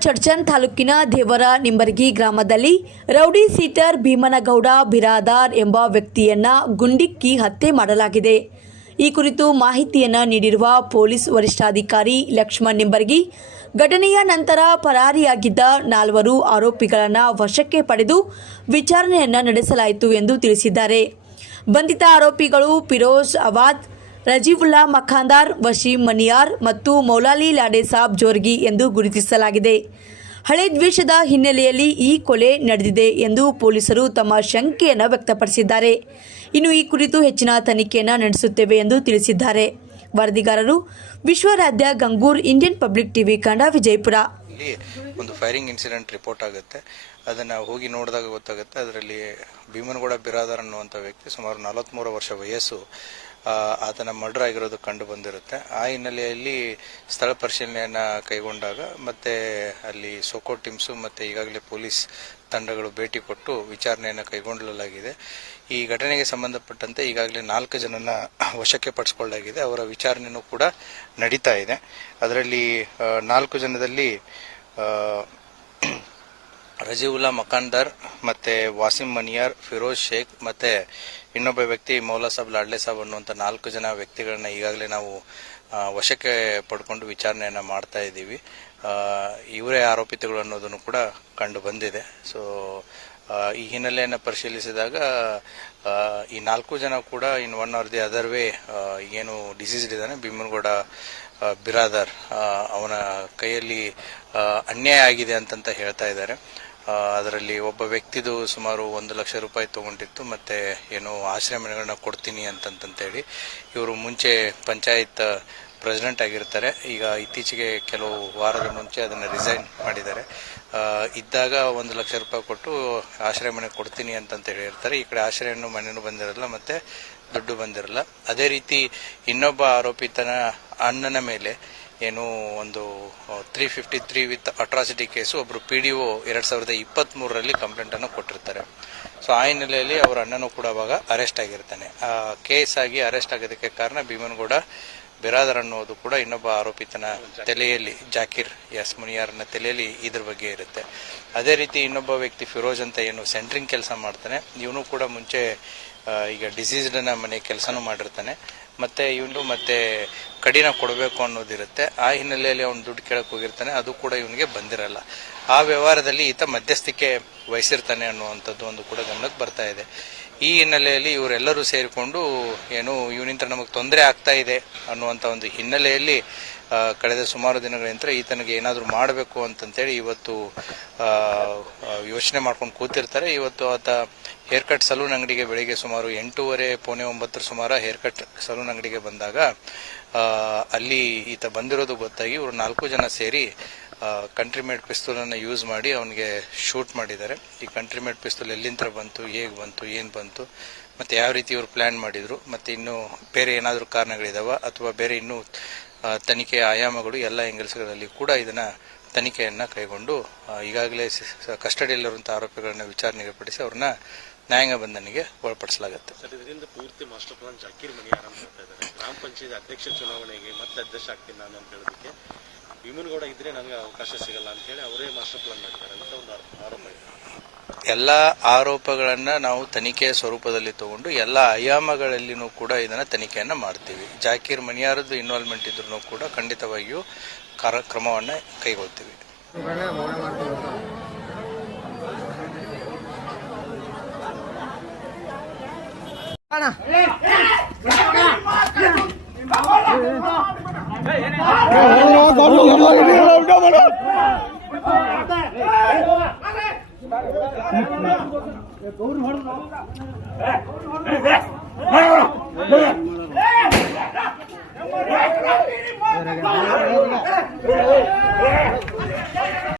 ಚಡ್ಚನ್ ತಾಲೂಕಿನ ದೇವರ ನಿಂಬರ್ಗಿ ಗ್ರಾಮದಲ್ಲಿ ರೌಡಿ ಸೀಟರ್ ಭೀಮನಗೌಡ ಬಿರಾದಾರ್ ಎಂಬ ವ್ಯಕ್ತಿಯನ್ನ ಗುಂಡಿಕ್ಕಿ ಹತ್ಯೆ ಮಾಡಲಾಗಿದೆ. ಈ ಕುರಿತು ಮಾಹಿತಿಯನ್ನ ನೀಡಿರುವ ಪೊಲೀಸ್ ವರಿಷ್ಠಾಧಿಕಾರಿ ಲಕ್ಷ್ಮಣ್ ನಿಂಬರ್ಗಿ, ಘಟನೆಯ ನಂತರ ಪರಾರಿಯಾಗಿದ್ದ ನಾಲ್ವರು ಆರೋಪಿಗಳನ್ನು ವಶಕ್ಕೆ ಪಡೆದು ವಿಚಾರಣೆಯನ್ನ ನಡೆಸಲಾಯಿತು ಎಂದು ತಿಳಿಸಿದ್ದಾರೆ. ಬಂಧಿತ ಆರೋಪಿಗಳು ಫಿರೋಜ್ ಅವಾದ್ ರಜೀವುಲ್ಲಾ ಮಖಾಂದಾರ್, ವಶೀಂ ಮನಿಯಾರ್ ಮತ್ತು ಮೌಲಾಲಿ ಲಾಡೆ ಸಾಬ್ ಜೋರ್ಗಿ ಎಂದು ಗುರುತಿಸಲಾಗಿದೆ. ಹಳೆ ದ್ವೇಷದ ಹಿನ್ನೆಲೆಯಲ್ಲಿ ಈ ಕೊಲೆ ನಡೆದಿದೆ ಎಂದು ಪೊಲೀಸರು ತಮ್ಮ ಶಂಕೆಯನ್ನು ವ್ಯಕ್ತಪಡಿಸಿದ್ದಾರೆ. ಇನ್ನು ಈ ಕುರಿತು ಹೆಚ್ಚಿನ ತನಿಖೆಯನ್ನು ನಡೆಸುತ್ತೇವೆ ಎಂದು ತಿಳಿಸಿದ್ದಾರೆ. ವರದಿಗಾರರು, Vishwaradhya Gangur Indian public TV ಕಂಡ ವಿಜಯಪುರ. ಒಂದು ಫೈರಿಂಗ್ ಇನ್ಸಿಡೆಂಟ್ ರಿಪೋರ್ಟ್ ಆಗುತ್ತೆ. ಅದನ್ನು ಹೋಗಿ ನೋಡಿದಾಗ ಗೊತ್ತಾಗುತ್ತೆ. ಅದರಲ್ಲಿ ಭೀಮನಗೌಡ ಬಿರಾದರ್ ಅನ್ನುವಂಥ ವ್ಯಕ್ತಿ ಸುಮಾರು ನಲವತ್ಮೂರು ವರ್ಷ ವಯಸ್ಸು ಆತನ ಮರ್ಡರ್ ಆಗಿರೋದು ಕಂಡು ಬಂದಿರುತ್ತೆ. ಆ ಹಿನ್ನೆಲೆಯಲ್ಲಿ ಸ್ಥಳ ಪರಿಶೀಲನೆಯನ್ನ ಕೈಗೊಂಡಾಗ ಮತ್ತೆ ಅಲ್ಲಿ ಸೋಕೋ ಟೀಮ್ಸು ಮತ್ತೆ ಈಗಾಗಲೇ ಪೊಲೀಸ್ ತಂಡಗಳು ಭೇಟಿ ಕೊಟ್ಟು ವಿಚಾರಣೆಯನ್ನು ಕೈಗೊಳ್ಳಲಾಗಿದೆ ಈ ಘಟನೆಗೆ ಸಂಬಂಧಪಟ್ಟಂತೆ ಈಗಾಗಲೇ ನಾಲ್ಕು ಜನನ ವಶಕ್ಕೆ ಪಡಿಸ್ಕೊಳ್ಳಲಾಗಿದೆ. ಅವರ ವಿಚಾರಣೆನೂ ಕೂಡ ನಡೀತಾ ಇದೆ. ಅದರಲ್ಲಿ ನಾಲ್ಕು ಜನದಲ್ಲಿ ರಜೀವುಲ್ಲಾ ಮಕಾಂದರ್ ಮತ್ತೆ ವಾಸಿಂ ಮನಿಯಾರ್, ಫಿರೋಜ್ ಶೇಖ್ ಮತ್ತೆ ಇನ್ನೊಬ್ಬ ವ್ಯಕ್ತಿ ಮೌಲಾ ಸಾಬ್, ಲಾಡ್ಲೆ ಸಾಬ್ ಅನ್ನುವಂಥ ನಾಲ್ಕು ಜನ ವ್ಯಕ್ತಿಗಳನ್ನ ಈಗಾಗಲೇ ನಾವು ವಶಕ್ಕೆ ಪಡ್ಕೊಂಡು ವಿಚಾರಣೆಯನ್ನು ಮಾಡ್ತಾ ಇದ್ದೀವಿ. ಇವರೇ ಆರೋಪಿತಗಳು ಅನ್ನೋದನ್ನು ಕೂಡ ಕಂಡು ಬಂದಿದೆ. ಸೊ ಈ ಹಿನ್ನೆಲೆಯನ್ನು ಪರಿಶೀಲಿಸಿದಾಗ ಈ ನಾಲ್ಕು ಜನ ಕೂಡ in one or the other way ಏನು ಡಿಸೀಸ್ಡ್ ಇದ್ದಾನೆ, ಭೀಮನಗೌಡ ಬಿರಾದರ್ ಅವನ ಕೈಯಲ್ಲಿ ಅನ್ಯಾಯ ಆಗಿದೆ ಅಂತಂತ ಹೇಳ್ತಾ ಇದ್ದಾರೆ. ಅದರಲ್ಲಿ ಒಬ್ಬ ವ್ಯಕ್ತಿದು ಸುಮಾರು ಒಂದು ಲಕ್ಷ ರೂಪಾಯಿ ತಗೊಂಡಿತ್ತು, ಮತ್ತೆ ಏನು ಆಶ್ರಯ ಮನೆಗಳನ್ನ ಕೊಡ್ತೀನಿ ಅಂತಂತಂತೇಳಿ ಇವರು ಮುಂಚೆ ಪಂಚಾಯತ್ ಪ್ರೆಸಿಡೆಂಟ್ ಆಗಿರ್ತಾರೆ. ಈಗ ಇತ್ತೀಚೆಗೆ ಕೆಲವು ವಾರದ ಮುಂಚೆ ಅದನ್ನು ರಿಸೈನ್ ಮಾಡಿದ್ದಾರೆ. ಇದ್ದಾಗ ಒಂದು ಲಕ್ಷ ರೂಪಾಯಿ ಕೊಟ್ಟು ಆಶ್ರಯ ಮನೆ ಕೊಡ್ತೀನಿ ಅಂತಂತ ಹೇಳಿರ್ತಾರೆ ಈ ಕಡೆ ಆಶ್ರಯನೂ ಮನೆಯೂ ಬಂದಿರಲ್ಲ, ಮತ್ತೆ ದುಡ್ಡು ಬಂದಿರಲ್ಲ. ಅದೇ ರೀತಿ ಇನ್ನೊಬ್ಬ ಆರೋಪಿತನ ಅಣ್ಣನ ಮೇಲೆ ಏನು ಒಂದು three fifty three with atrocity case ಒಬ್ಬರು ಪಿ ಡಿ ಒ ಎರಡು ಸಾವಿರದ ಇಪ್ಪತ್ತ್ ಕಂಪ್ಲೇಂಟನ್ನು ಕೊಟ್ಟಿರ್ತಾರೆ. ಸೊ ಆ ಹಿನ್ನೆಲೆಯಲ್ಲಿ ಅವರ ಅಣ್ಣನೂ ಕೂಡ ಅವಾಗ ಅರೆಸ್ಟ್ ಆಗಿರ್ತಾನೆ. ಆ ಕೇಸ್ ಆಗಿ ಅರೆಸ್ಟ್ ಆಗೋದಕ್ಕೆ ಕಾರಣ ಭೀಮನಗೌಡ ಬಿರಾದರ್ ಅನ್ನೋದು ಕೂಡ ಇನ್ನೊಬ್ಬ ಆರೋಪಿತನ ತಲೆಯಲ್ಲಿ, ಜಾಕಿರ್ ಎಸ್ ಮುನಿಯಾರ್ನ ತಲೆಯಲ್ಲಿ ಇದ್ರ ಬಗ್ಗೆ ಇರುತ್ತೆ. ಅದೇ ರೀತಿ ಇನ್ನೊಬ್ಬ ವ್ಯಕ್ತಿ ಫಿರೋಜ್ ಅಂತ ಏನು ಸೆಂಟ್ರಿಂಗ್ ಕೆಲಸ ಮಾಡ್ತಾನೆ. ಇವನು ಕೂಡ ಮುಂಚೆ ಈಗ ಡಿಸೀಸ್ಡ್ನ ಮನೆ ಕೆಲಸನೂ ಮಾಡಿರ್ತಾನೆ. ಮತ್ತೆ ಇವನು ಮತ್ತೆ ಕಡಿನ ಕೊಡಬೇಕು ಅನ್ನೋದಿರುತ್ತೆ. ಆ ಹಿನ್ನೆಲೆಯಲ್ಲಿ ಅವನು ದುಡ್ಡು ಕೇಳಕ್ ಹೋಗಿರ್ತಾನೆ, ಅದು ಕೂಡ ಇವನಿಗೆ ಬಂದಿರಲ್ಲ. ಆ ವ್ಯವಹಾರದಲ್ಲಿ ಈತ ಮಧ್ಯಸ್ಥಿಕೆ ವಹಿಸಿರ್ತಾನೆ ಅನ್ನುವಂಥದ್ದು ಒಂದು ಕೂಡ ಗಮನಕ್ಕೆ ಬರ್ತಾ ಇದೆ. ಈ ಹಿನ್ನೆಲೆಯಲ್ಲಿ ಇವರೆಲ್ಲರೂ ಸೇರಿಕೊಂಡು, ಏನು ಇವನಿಂದ ನಮಗೆ ತೊಂದರೆ ಆಗ್ತಾ ಇದೆ ಅನ್ನುವಂಥ ಒಂದು ಹಿನ್ನೆಲೆಯಲ್ಲಿ ಕಳೆದ ಸುಮಾರು ದಿನಗಳಿಂದ ಈತನಿಗೆ ಏನಾದರೂ ಮಾಡಬೇಕು ಅಂತಂತೇಳಿ ಇವತ್ತು ಯೋಚನೆ ಮಾಡ್ಕೊಂಡು ಕೂತಿರ್ತಾರೆ. ಇವತ್ತು ಆತ ಹೇರ್ ಕಟ್ ಸಲೂನ್ ಅಂಗಡಿಗೆ ಬೆಳಿಗ್ಗೆ ಸುಮಾರು ಎಂಟೂವರೆ, ಪೌನೆ ಒಂಬತ್ತರ ಸುಮಾರು ಹೇರ್ ಕಟ್ ಸಲೂನ್ ಅಂಗಡಿಗೆ ಬಂದಾಗ ಅಲ್ಲಿ ಈತ ಬಂದಿರೋದು ಗೊತ್ತಾಗಿ ಇವರು ನಾಲ್ಕು ಜನ ಸೇರಿ ಕಂಟ್ರಿ ಮೇಡ್ ಪಿಸ್ತೂಲ್ ಅನ್ನ ಯೂಸ್ ಮಾಡಿ ಅವನಿಗೆ ಶೂಟ್ ಮಾಡಿದ್ದಾರೆ. ಈ ಕಂಟ್ರಿ ಮೇಡ್ ಪಿಸ್ತೂಲ್ ಎಲ್ಲಿಂದ ಬಂತು, ಹೇಗೆ ಬಂತು, ಏನು ಬಂತು, ಮತ್ತೆ ಯಾವ ರೀತಿ ಇವರು ಪ್ಲಾನ್ ಮಾಡಿದ್ರು, ಮತ್ತೆ ಇನ್ನು ಬೇರೆ ಏನಾದರೂ ಕಾರಣಗಳಿದಾವ ಅಥವಾ ಬೇರೆ ಇನ್ನೂ ತನಿಖೆಯ ಆಯಾಮಗಳು ಎಲ್ಲ ಎಂಗಲ್ಸ್ಗಳಲ್ಲಿ ಕೂಡ ಇದನ್ನ ತನಿಖೆಯನ್ನ ಕೈಗೊಂಡು ಈಗಾಗಲೇ ಕಸ್ಟಡಿಯಲ್ಲಿರುವಂತಹ ಆರೋಪಿಗಳನ್ನ ವಿಚಾರಣೆಗೆ ಪಡಿಸಿ ಅವ್ರನ್ನ ನ್ಯಾಯಾಂಗ ಬಂಧನಿಗೆ ಒಳಪಡಿಸಲಾಗುತ್ತೆ. ಗ್ರಾಮ ಪಂಚಾಯತ್ ಅಧ್ಯಕ್ಷ ಚುನಾವಣೆಗೆ ಮತ್ತೆ ಅಧ್ಯಕ್ಷ ಆಗ್ತೀನಿ ನಾನು ಅಂತ ಹೇಳೋದಕ್ಕೆ, ಭೀಮನಗೌಡ ಇದ್ರೆ ನನಗೆ ಅವಕಾಶ ಸಿಗಲ್ಲ ಅಂತ ಹೇಳಿ ಅವರೇ ಮಾಸ್ಟರ್ ಪ್ಲಾನ್ ಮಾಡ್ತಾರೆ ಅಂತ ಒಂದು ಆರೋಪ ಇದೆ. ಎಲ್ಲ ಆರೋಪಗಳನ್ನ ನಾವು ತನಿಖೆಯ ಸ್ವರೂಪದಲ್ಲಿ ತಗೊಂಡು ಎಲ್ಲ ಆಯಾಮಗಳಲ್ಲಿನೂ ಕೂಡ ಇದನ್ನ ತನಿಖೆಯನ್ನ ಮಾಡ್ತೀವಿ ಜಾಕೀರ್ ಮನಿಯಾರದ್ದು ಇನ್ವಾಲ್ವ್ಮೆಂಟ್ ಇದ್ರು ಕೂಡ ಖಂಡಿತವಾಗಿಯೂ ಕ್ರಮವನ್ನ ಕೈಗೊಳ್ತೀವಿ ए गौर हड़ना ए गौर हड़ना ए गौर हड़ना